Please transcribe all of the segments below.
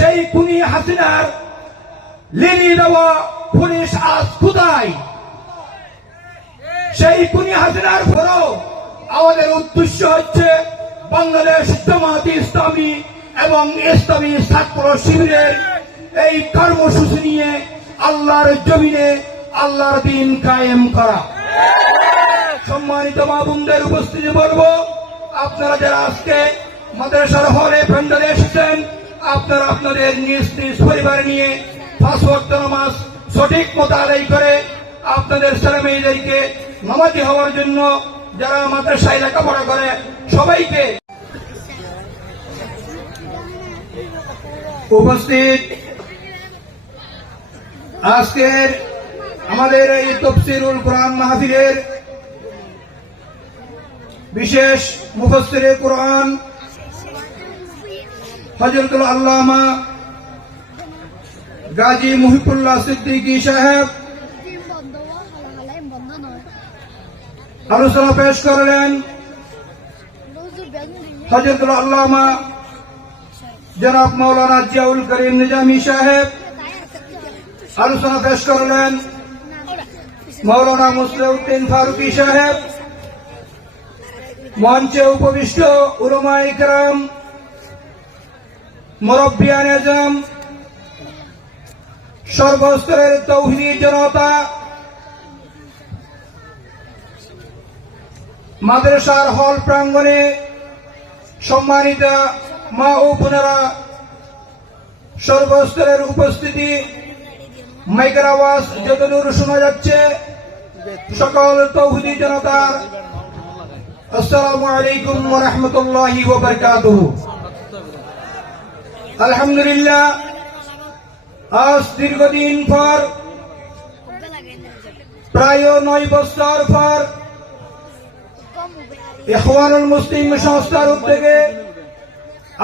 সেই খুনি হাসিনার লিনি দেওয়া পুলিশ আজ কোথায়? সেই খুনি হাসিনার পরও আমাদের উদ্দেশ্য হচ্ছে বাংলাদেশ জামায়াতে ইসলামী এবং ইসলামী ছাত্র শিবিরের এই কর্মসূচি নিয়ে আল্লাহর জমিনে আল্লাহর দিন কায়েম করা। সম্মানিত মা বোনদের উপস্থিতি বলবো, আপনারা যারা আজকে মাদ্রাসার হলে প্যান্ডেলে এসেছেন, আপনারা আপনাদের নিজ নিজ পরিবার নিয়ে 5 ওয়াক্ত নামাজ সঠিক মতো আদায় করে আপনাদের ছেলে মেয়েদেরকে নামাজি হওয়ার জন্য যারা মাদ্রাসায় লেখাপড়া করে সবাইকে উপস্থিত আজকের আমাদের এই তাফসীরুল কোরআন মাহফিলের বিশেষ মুফাসসিরে কোরআন হযরতুল আল্লামা গাজী মুহিবুল্লাহ সিদ্দিকী সাহেব আলোচনা পেশ করলেন। হযরতুল আল্লামা জনাব মাওলানা জিয়াউল করিম নিজামী সাহেব আলোচনা পেশ করলেন। মাওলানা মুসলিউদ্দিন ফারুকী সাহেব, মঞ্চে উপবিষ্ট উলামায়ে কেরাম, মুরব্বিয়ানে আজম, সর্বস্তরের তৌহিদি জনতা, মাদ্রাসার হল প্রাঙ্গণে সম্মানিত মা ও বোনেরা, সর্বস্তরের উপস্থিতি, মাইকের আওয়াজ যতদূর শোনা যাচ্ছে, সকল তৌহিদি জনতার আসসালামু আলাইকুম ওয়া রাহমাতুল্লাহি ওয়া বারাকাতুহু। আলহামদুলিল্লাহ, আজ দীর্ঘদিন পর, প্রায় 9 বছর পর ইখওয়ানুল মুসলিম সংস্থার উদ্যোগে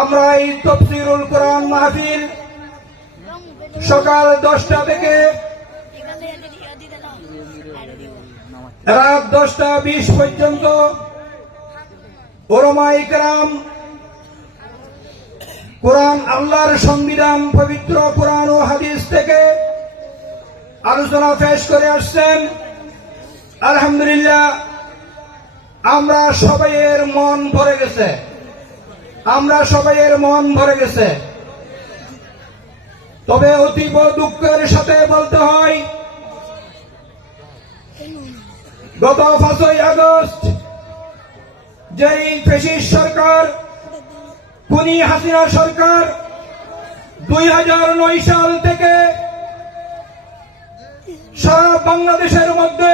আমরা এই তাফসীরুল কোরআন মাহফিল সকাল 10টা থেকে রাত 10টা 20 পর্যন্ত উলামায়ে কেরাম কোরআন, আল্লাহর সংবিধান পবিত্র কোরআন ও হাদিস থেকে আলোচনা পেশ করে আসছেন। আলহামদুলিল্লাহ, আমরা সবাইয়ের মন ভরে গেছে, তবে অতীব দুঃখের সাথে বলতে হয়, গত 5ই আগস্ট যেই ফ্যাসিস্ট সরকার, খুনি হাসিনা সরকার 2009 সাল থেকে সারা বাংলাদেশের মধ্যে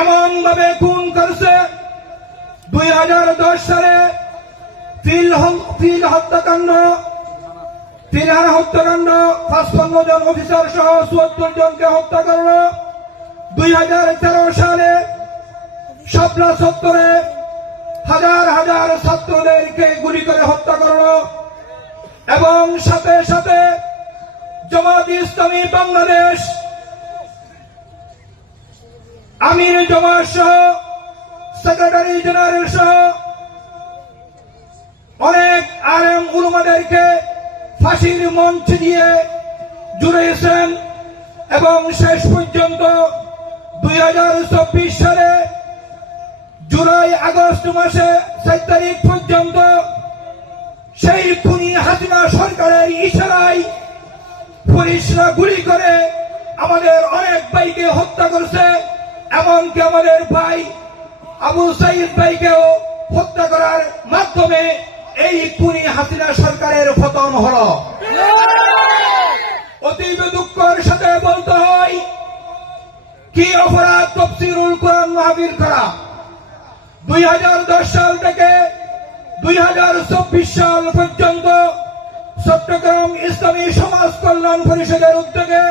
এমন ভাবে খুন করছে, 2010 সালে হত্যাকাণ্ড, 55 জন অফিসার সহ 74 জনকে হত্যা করল। 2013 সালে শাপলা চত্বরে হাজার হাজার ছাত্রদেরকে গুলি করে হত্যা করল এবং সাথে সাথে জামায়াতে ইসলামী বাংলাদেশ আমির জামাত সহ সেক্রেটারি জেনারেল সহ অনেক আলেম উলামাদেরকে ফাঁসির মঞ্চ দিয়ে জুড়িয়েছেন এবং শেষ পর্যন্ত 2024 সালে জুলাই আগস্ট মাসে 4 তারিখ পর্যন্ত সেই খুনি হাসিনা সরকারের ইশারায় পুলিশরা গুলি করে আমাদের অনেক ভাইকে হত্যা করছে। এমনকি আমাদের ভাই আবু সাইদ ভাইকেও হত্যা করার মাধ্যমে এই খুনি হাসিনা সরকারের পতন হল। অতীব দুঃখের সাথে বলতে হয়, কি অপরাধ তাফসীরুল কোরআন মাহফিল করা। 2010 সাল থেকে 2024 সাল পর্যন্ত চট্টগ্রাম ইসলামী সমাজ কল্যাণ পরিষদের উদ্যোগে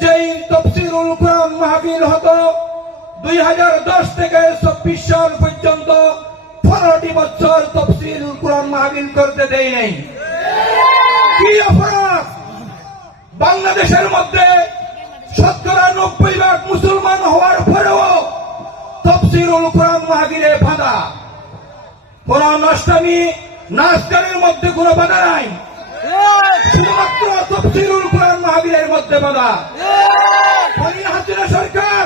যেই তাফসীরুল কোরআন মাহফিল হতো, 2010 থেকে 24 সাল পর্যন্ত 15টি বছর তাফসীরুল কোরআন মাহফিল করতে দেয় নাই। কি অপরাধ! বাংলাদেশের মধ্যে 90% মুসলমান হওয়ার পরেও তাফসীরুল কোরআন মাহফিলে বাধা। কোন নষ্টামি নাচ গানের মধ্যে কোনো বাধা নাই। শুধুমাত্র তাফসীরুল কোরআন মাহফিলের মধ্যে বাধা। হাসিনা সরকার,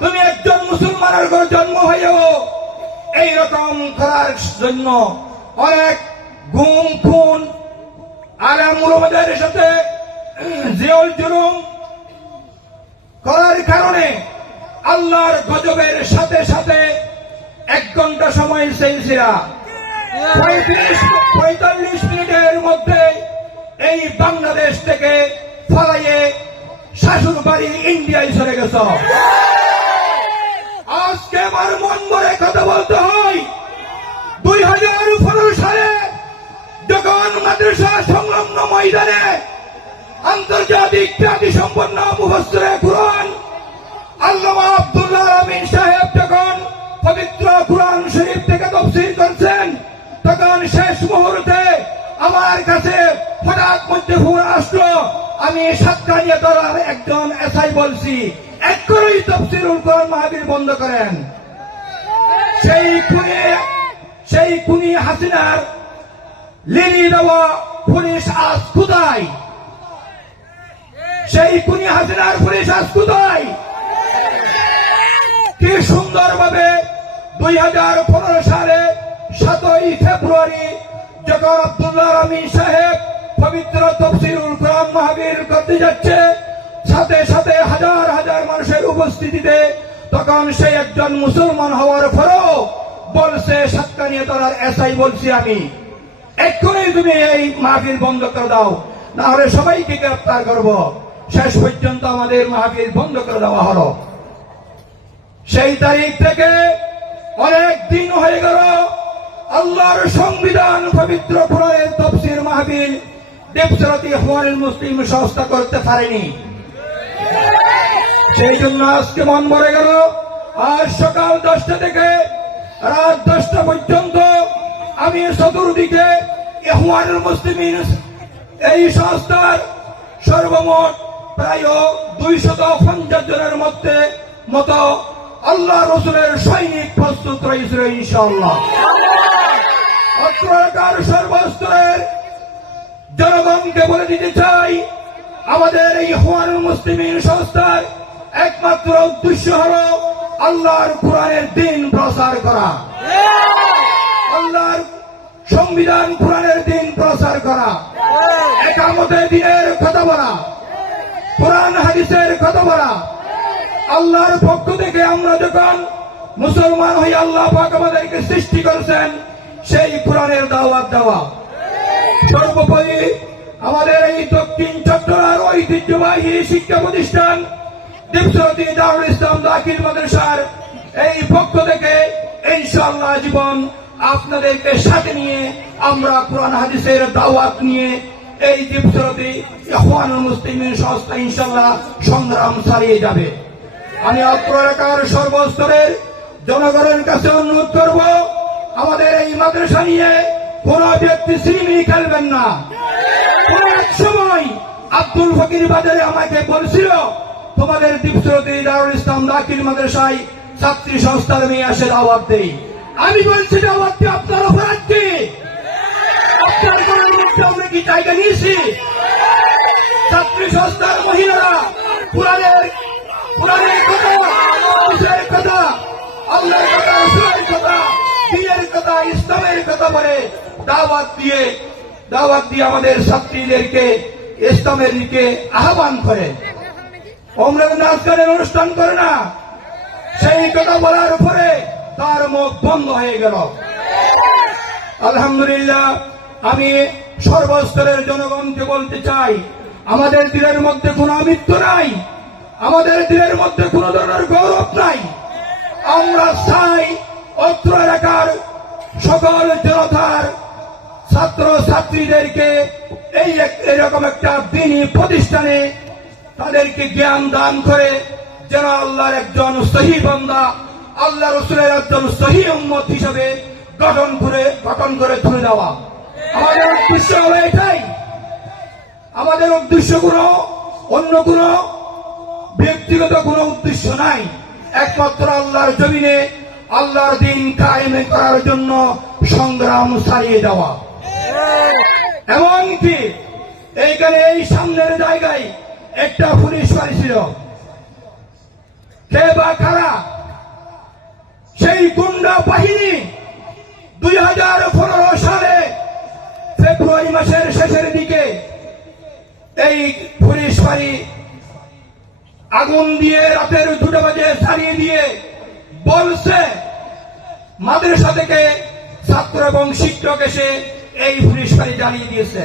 তুমি একজন মুসলমানের ঘরে জন্ম হয়েও এইরকম করার জন্য অনেক গুম খুন আলেম উলামাদের সাথে জিউল জুলুম করার কারণে আল্লাহর গজবের সাথে সাথে 1 ঘন্টা সময় চেয়েছিল, 45 মিনিটের মধ্যে এই বাংলাদেশ থেকে ফলাইয়ে শাশুর বাড়ি ইন্ডিয়ায় চলে গেছ। আজকে আমার মন ভরে কথা বলতে হয়, 2015 সালে যখন মাদ্রাসা সংলগ্ন ময়দানে আন্তর্জাতিক খ্যাতি সম্পন্ন মুফাসসিরে কুরআন আল্লামা আব্দুল্লাহ আমিন সাহেব যখন পবিত্র কুরআন শরীফ থেকে তাফসীর করছেন, তখন শেষ মুহূর্তে আমার কাছে হঠাৎ মধ্যে ফোন আসলো। আমি সাতকানিয়া দলার একজন এসআই বলছি, এক্ষুনি তাফসীরুল কোরআন মাহফিল বন্ধ করেন। সেই খুনি হাসিনার লিলি দেওয়া পুলিশ আজ কোথায়? সেই খুনি হাসিনার পুলিশ আজ কোথায়? কি সুন্দরভাবে 2015 সালে 7ই ফেব্রুয়ারি যখন আব্দুল্লাহ আমিন সাহেব পবিত্র তাফসীরুল কোরআন মাহফিল করতে যাচ্ছে, সাথে সাথে হাজার হাজার মানুষের উপস্থিতিতে, তখন সে একজন মুসলমান হওয়ার পরেও বলছে, সাতকানিয়া তলার এসআই বলছি আমি, এক্ষুনি তুমি এই মাহফিল বন্ধ করে দাও, না হলে সবাইকে গ্রেফতার করব। শেষ পর্যন্ত আমাদের মাহফিল বন্ধ করে দেওয়া হলো। সেই তারিখ থেকে অনেক দিন হয়ে গেল, আল্লাহর সংবিধান পবিত্র কোরআনের তাফসীর মাহফিল দেবসরাতি ইখওয়ানুল মুসলিম সংস্থা করতে পারেনি। সেই জন্য আজকে মন ভরে গেল। আজ সকাল 10টা থেকে রাত 10টা পর্যন্ত আমি চতুর্দিকে ইখওয়ানুল মুসলিমিন এই সংস্থার সর্বমোট প্রায় 250 জনের মতো আল্লাহ রসুলের সৈনিক প্রস্তুত রয়েছিল ইনশাআল্লাহ। অত্র এলাকার সর্বস্তরের জনগণকে বলে দিতে চাই, আমাদের এই ইখওয়ানুল মুসলিমিন সংস্থার একমাত্র উদ্দেশ্য হল আল্লাহর কোরআনের দ্বীন প্রচার করা, আল্লাহর সংবিধান কোরআনের দ্বীন প্রচার করা, একামতে দ্বীনের কথা বলা, কোরআন হাদিসের কথা বলা। আল্লাহর পক্ষ থেকে আমরা যখন মুসলমান হই, আল্লাহ পাক আমাদেরকে সৃষ্টি করেছেন সেই কোরআনের দাওয়াত দেওয়া। সর্বোপরি আমাদের এই দক্ষিণ চট্টগ্রামের ঐতিহ্যবাহী শিক্ষা প্রতিষ্ঠান দেবসরাতি দারুল ইসলাম দাখিল মাদ্রাসার এই পক্ষ থেকে ইনশাআল্লাহ জীবন আপনাদেরকে সাথে নিয়ে আমরা কোরআন হাদিসের দাওয়াত নিয়ে এই দেবসরাতি ইখওয়ানুল মুসলিমিন সংস্থা ইনশাআল্লাহ সংগ্রাম চালিয়ে যাবে। আমি অত্র এলাকার সর্বস্তরের জনগণের কাছে অনুরোধ করব, আমাদের এই মাদ্রাসা নিয়ে কোন ব্যক্তি সিনেমি খেলবেন না। কোন এক সময় আব্দুল ফকির বাজারে আমাকে বলছিল, তোমাদের দেবসরাতি দারুল ইসলাম দাখিল মাদ্রাসায় ছাত্রী সংস্থার মেয়ে আসে দাওয়াত দেই। আমি বলছি, দাওয়াত দিয়ে আপনার অপরাধ কি? আপনার ঘরের মধ্যে আমরা কি জায়গা নিয়েছি? ছাত্রী সংস্থার মহিলারা কোরআনের কথা, বিষয়ের কথা, আল্লাহর কথা, রসুলের কথা, দ্বীনের কথা, ইসলামের কথা বলে দাওয়াত দিয়ে আমাদের ছাত্রীদেরকে ইসলামের দিকে আহ্বান করে। আমরা নাচ গানের অনুষ্ঠান করে না, সেই কথা বলার পরে তার মুখ বন্ধ হয়ে গেল। আলহামদুলিল্লাহ, আমি সর্বস্তরের জনগণকে বলতে চাই, আমাদের দিলের মধ্যে কোনো আমৃত্যু নাই, আমাদের দিলের মধ্যে কোন ধরনের গৌরব নাই। আমরা চাই অত্র এলাকার সকল জনতার ছাত্র ছাত্রীদেরকে এইরকম একটা দ্বীনি প্রতিষ্ঠানে তাদেরকে জ্ঞান দান করে যেন আল্লাহর একজন সহি বান্দা, আল্লাহ রসুলের একজন সহি উম্মত হিসাবে গঠন করে তুলে দেওয়া। আমাদের উদ্দেশ্য হলো এটাই। আমাদের উদ্দেশ্য অন্য কোনো ব্যক্তিগত কোনো উদ্দেশ্য নাই, একমাত্র আল্লাহর জমিনে আল্লাহর দ্বীন কায়েম করার জন্য সংগ্রাম চালিয়ে যাওয়া। এমনকি এইখানে এই সামনের জায়গায় একটা পুলিশ ফাঁড়ি ছিল। কে বা কারা? সেই গুন্ডা বাহিনী 2015 সালে ফেব্রুয়ারি মাসের শেষের দিকে এই পুলিশ ফাঁড়ি আগুন দিয়ে রাতের 2টা বাজে জ্বালিয়ে দিয়ে বলছে মাদ্রাসা থেকে ছাত্র এবং শিক্ষক এসে এই পুলিশ ফাঁড়ি জ্বালিয়ে দিয়েছে।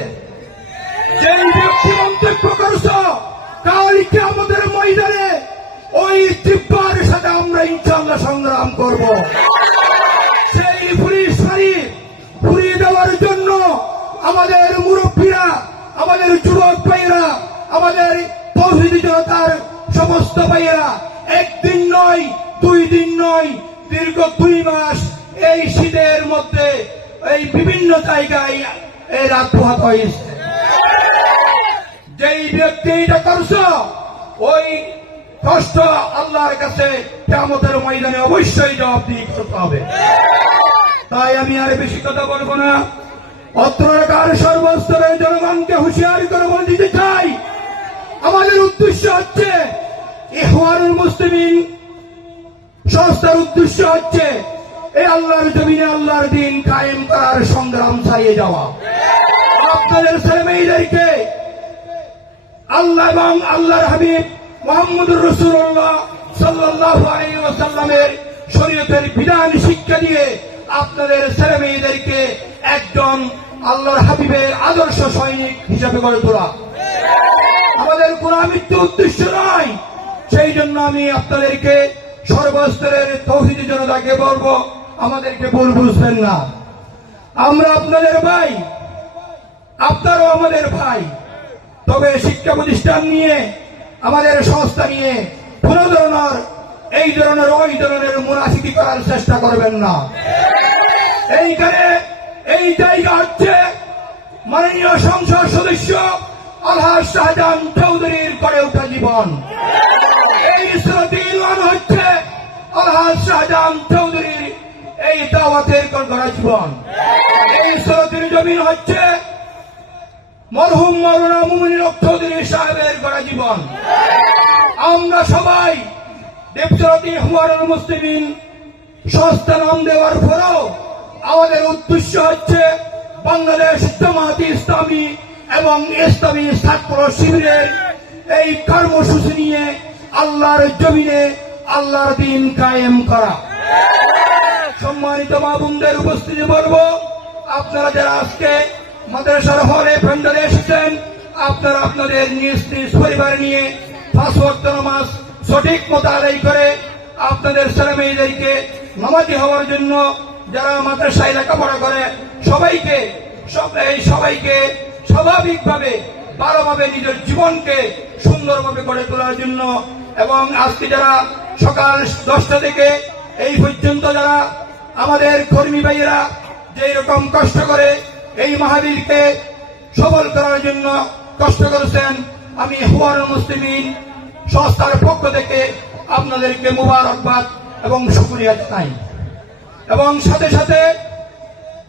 যেই ব্যক্তি মন্তব্য করছ কালকে আমাদের ময়দানে ওই জিব্বার সাথে আমরা ইনশাআল্লাহ সংগ্রাম করব। সেই পুলিশ ফাঁড়ি পুড়িয়ে দেওয়ার জন্য আমাদের মুরব্বীরা, আমাদের যুবক ভাইয়েরা, আমাদের তৌহিদি জনতার সমস্ত ভাইয়েরা একদিন নয়, 2 দিন নয়, দীর্ঘ 2 মাস এই শীতের মধ্যে এই বিভিন্ন জায়গায় এই রাত পোহাত হয়েছে। যেই ব্যক্তি এটা করছ ওই কষ্ট আল্লাহর কাছে কিয়ামতের ময়দানে অবশ্যই জবাবদিহি করতে হবে। তাই আমি আর বেশি কথা বলবো না। অত্র এলাকার সর্বস্তরের জনগণকে হুঁশিয়ার করে বলে দিতে চাই, আমাদের উদ্দেশ্য হচ্ছে ইখওয়ানুল মুসলিমিন সংস্থার উদ্দেশ্য হচ্ছে এই আল্লাহর জমিনে আল্লাহর দিন কায়েম করার সংগ্রাম চালিয়ে যাওয়া। আপনাদের ছেলেমেয়েদেরকে আল্লাহ এবং আল্লাহর হাবিব মুহাম্মদুর রাসূলুল্লাহ সাল্লাল্লাহু আলাইহি ওয়াসাল্লামের শরীয়তের বিধান শিক্ষা দিয়ে আপনাদের ছেলেমেয়েদেরকে একজন আল্লাহর হাবিবের আদর্শ সৈনিক হিসাবে গড়ে তোলা আমাদের কোনো মৃত্যু উদ্দেশ্য নয়। সেই জন্য আমি আপনাদেরকে সর্বস্তরের তৌহিদি জনতাকে বলবো, আমাদেরকে ভুল বুঝবেন না। আমরা আপনাদের ভাই, আপনারাও আমাদের ভাই। তবে শিক্ষা প্রতিষ্ঠান নিয়ে, আমাদের সংস্থা নিয়ে কোন ধরনের এই ধরনের ওই ধরনের মুনাফিকি করার চেষ্টা করবেন না। এইখানে এই জায়গা হচ্ছে মাননীয় সংসদ সদস্য আলহাজ শাহজাহান চৌধুরীর গড়ে ওঠা জীবন। এই ইসলামী ইউনিয়ন হচ্ছে আলহাজ শাহজাহান চৌধুরীর এই দাওয়াতের গড়া জীবন। এই ইসলামের জমিন হচ্ছে মরহুম মাওলানা মুমিনুল হক চৌধুরী সাহেবের গড়া জীবন। আমরা সবাই দেবজরতি ইখওয়ানুল মুসলিমিন সংস্থা নাম দেওয়ার পরেও আমাদের উদ্দেশ্য হচ্ছে বাংলাদেশ জামায়াতে ইসলামী এবং ইসলামী ছাত্র শিবিরের এই কর্মসূচি নিয়ে আল্লাহর জমিনে আল্লাহর দিন কায়েম করা। সম্মানিত মা বোনদের উপস্থিতি বলবো, আপনারা যারা আজকে মাদ্রাসার হলে প্যান্ডেলে এসেছেন, আপনারা আপনাদের নিজ নিজ পরিবার নিয়ে 5 ওয়াক্ত নামাজ সঠিক মতো আদায় করে আপনাদের ছেলে মেয়েদেরকে নামাজি হওয়ার জন্য যারা মাদ্রাসায় লেখাপড়া করে সবাইকে স্বাভাবিকভাবে ভালোভাবে নিজের জীবনকে সুন্দরভাবে গড়ে তোলার জন্য এবং আজকে যারা সকাল 10টা থেকে এই পর্যন্ত যারা আমাদের কর্মী ভাইয়েরা যেই রকম কষ্ট করে এই মাহফিলকে সফল করার জন্য কষ্ট করেছেন, আমি ইখওয়ানুল মুসলিমিন সংস্থার পক্ষ থেকে আপনাদেরকে মুবারকবাদ এবং শুকরিয়া জানাই। এবং সাথে সাথে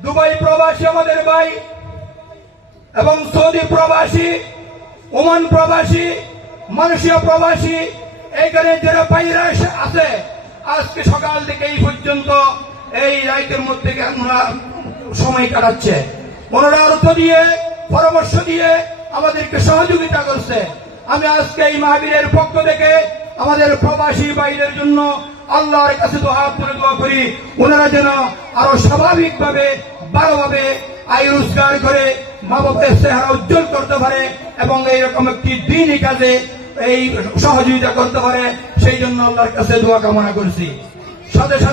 দুবাই প্রবাসী আমাদের ভাই এবং সৌদি প্রবাসী, ওমান প্রবাসী, মালয়েশিয়া প্রবাসী, এখানে যারা ভাইরা আছে আজকে সকাল থেকে এই পর্যন্ত এই রাইতের মধ্যে আমরা সময় কাটাচ্ছে, ওনারা অর্থ দিয়ে পরামর্শ দিয়ে আমাদেরকে সহযোগিতা করছে। আমি আজকে এই মাহফিলের পক্ষ থেকে আমাদের প্রবাসী ভাইদের জন্য আল্লাহর কাছে হাত তুলে দোয়া করি, ওনারা যেন আরো স্বাভাবিকভাবে ভালোভাবে আয় রোজগার করে মা বাবার চেহারা উজ্জ্বল করতে পারে এবং এইরকম একটি দিনই কাজে এই সহযোগিতা করতে পারে, সেই জন্য আল্লাহর কাছে দোয়া কামনা করছি। সাথে সাথে